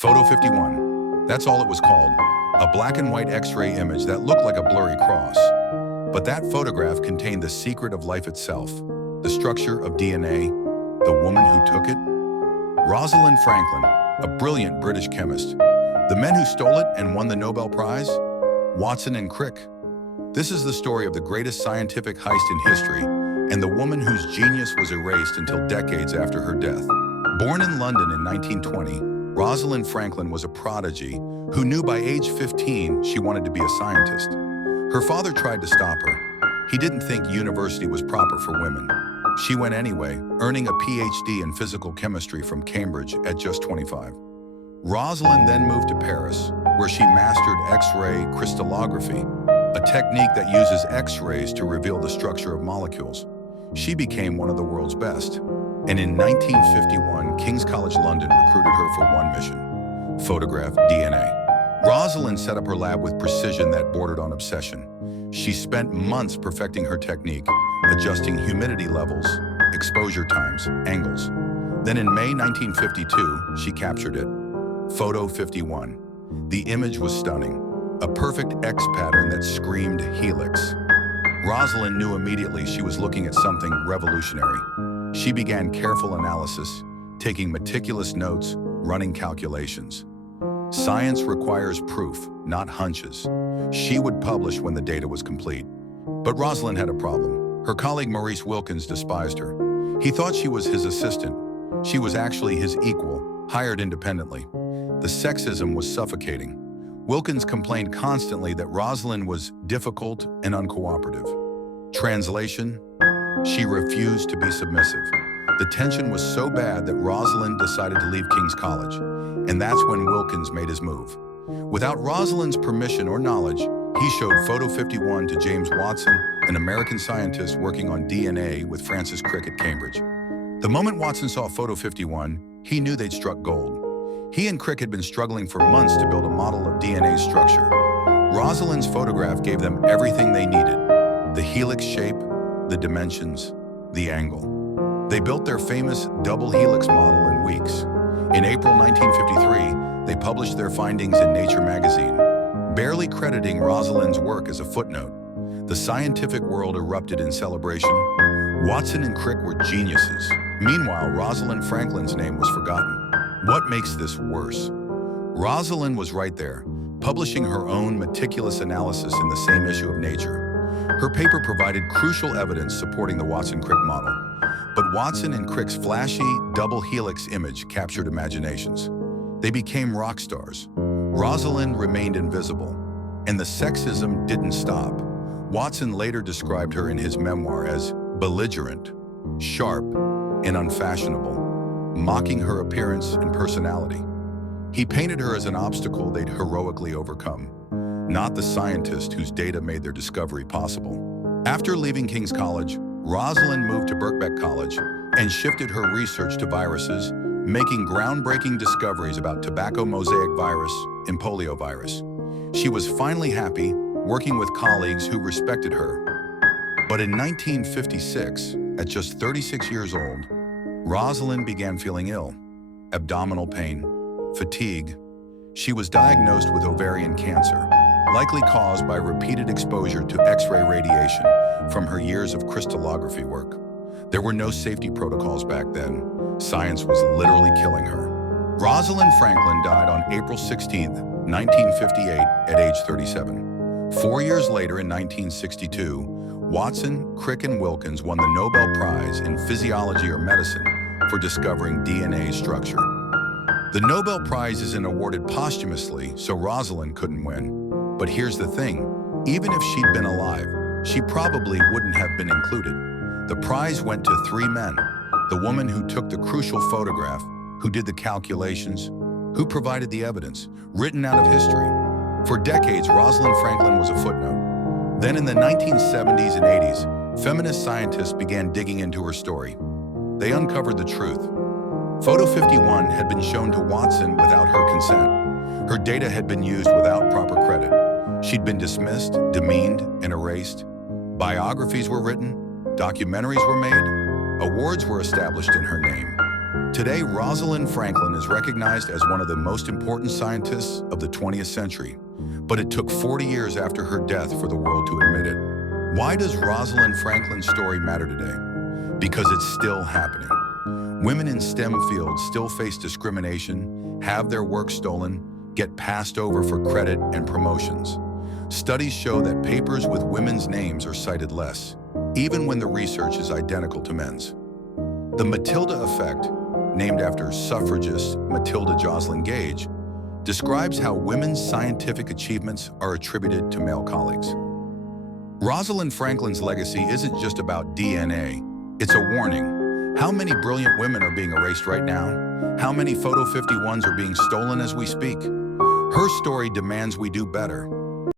Photo 51. That's all it was called. A black and white X-ray image that looked like a blurry cross. But that photograph contained the secret of life itself, the structure of DNA, the woman who took it. Rosalind Franklin, a brilliant British chemist. The men who stole it and won the Nobel Prize? Watson and Crick. This is the story of the greatest scientific heist in history and the woman whose genius was erased until decades after her death. Born in London in 1920, Rosalind Franklin was a prodigy who knew by age 15 she wanted to be a scientist. Her father tried to stop her. He didn't think university was proper for women. She went anyway, earning a PhD in physical chemistry from Cambridge at just 25. Rosalind then moved to Paris, where she mastered X-ray crystallography, a technique that uses X-rays to reveal the structure of molecules. She became one of the world's best. And in 1951, King's College London recruited her for one mission: photograph DNA. Rosalind set up her lab with precision that bordered on obsession. She spent months perfecting her technique, adjusting humidity levels, exposure times, angles. Then in May 1952, she captured it. Photo 51. The image was stunning, a perfect X pattern that screamed Helix. Rosalind knew immediately she was looking at something revolutionary. She began careful analysis, taking meticulous notes, running calculations. Science requires proof, not hunches. She would publish when the data was complete. But Rosalind had a problem. Her colleague Maurice Wilkins despised her. He thought she was his assistant. She was actually his equal, hired independently. The sexism was suffocating. Wilkins complained constantly that Rosalind was difficult and uncooperative. Translation: she refused to be submissive. The tension was so bad that Rosalind decided to leave King's College, and that's when Wilkins made his move. Without Rosalind's permission or knowledge, he showed Photo 51 to James Watson, an American scientist working on DNA with Francis Crick at Cambridge. The moment Watson saw Photo 51, he knew they'd struck gold. He and Crick had been struggling for months to build a model of DNA structure. Rosalind's photograph gave them everything they needed: the helix shape, the dimensions, the angle. They built their famous double helix model in weeks. In April 1953, they published their findings in Nature magazine, barely crediting Rosalind's work as a footnote. The scientific world erupted in celebration. Watson and Crick were geniuses. Meanwhile, Rosalind Franklin's name was forgotten. What makes this worse? Rosalind was right there, publishing her own meticulous analysis in the same issue of Nature. Her paper provided crucial evidence supporting the Watson-Crick model. But Watson and Crick's flashy double helix image captured imaginations. They became rock stars. Rosalind remained invisible, and the sexism didn't stop. Watson later described her in his memoir as belligerent, sharp, and unfashionable, mocking her appearance and personality. He painted her as an obstacle they'd heroically overcome, not the scientist whose data made their discovery possible. After leaving King's College, Rosalind moved to Birkbeck College and shifted her research to viruses, making groundbreaking discoveries about tobacco mosaic virus and polio virus. She was finally happy, working with colleagues who respected her. But in 1956, at just 36 years old, Rosalind began feeling ill. Abdominal pain, fatigue. She was diagnosed with ovarian cancer, likely caused by repeated exposure to X-ray radiation from her years of crystallography work. There were no safety protocols back then. Science was literally killing her. Rosalind Franklin died on April 16, 1958, at age 37. 4 years later, in 1962, Watson, Crick, and Wilkins won the Nobel Prize in Physiology or Medicine for discovering DNA structure. The Nobel Prize isn't awarded posthumously, so Rosalind couldn't win. But here's the thing: even if she'd been alive, she probably wouldn't have been included. The prize went to three men: the woman who took the crucial photograph, who did the calculations, who provided the evidence, written out of history. For decades, Rosalind Franklin was a footnote. Then in the 1970s and 80s, feminist scientists began digging into her story. They uncovered the truth. Photo 51 had been shown to Watson without her consent. Her data had been used without proper credit. She'd been dismissed, demeaned, and erased. Biographies were written, documentaries were made, awards were established in her name. Today, Rosalind Franklin is recognized as one of the most important scientists of the 20th century, but it took 40 years after her death for the world to admit it. Why does Rosalind Franklin's story matter today? Because it's still happening. Women in STEM fields still face discrimination, have their work stolen, get passed over for credit and promotions. Studies show that papers with women's names are cited less, even when the research is identical to men's. The Matilda effect, named after suffragist Matilda Joslyn Gage, describes how women's scientific achievements are attributed to male colleagues. Rosalind Franklin's legacy isn't just about DNA, it's a warning. How many brilliant women are being erased right now? How many Photo 51s are being stolen as we speak? Her story demands we do better.